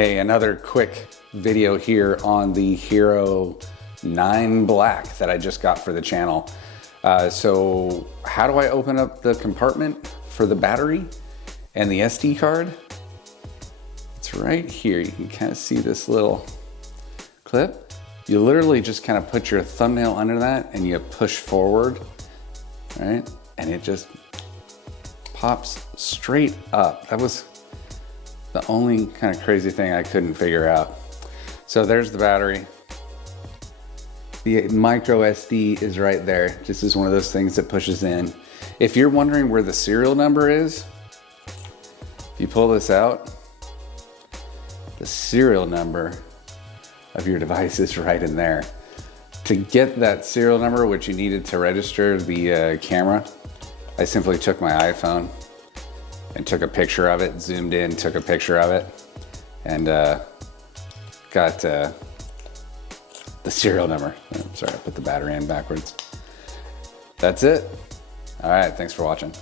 Hey, another quick video here on the Hero 9 Black that I just got for the channel. So how do I open up the compartment for the battery and the SD card? It's right here. You can kind of see this little clip. You literally just kind of put your thumbnail under that and you push forward, right? And it just pops straight up. That was the only kind of crazy thing I couldn't figure out. So there's the battery. The MicroSD is right there. This is one of those things that pushes in. If you're wondering where the serial number is, if you pull this out, the serial number of your device is right in there. To get that serial number, which you needed to register the camera, I simply took my iPhone and took a picture of it, zoomed in, took a picture of it, and got the serial number. I'm sorry, I put the battery in backwards. That's it. All right, thanks for watching.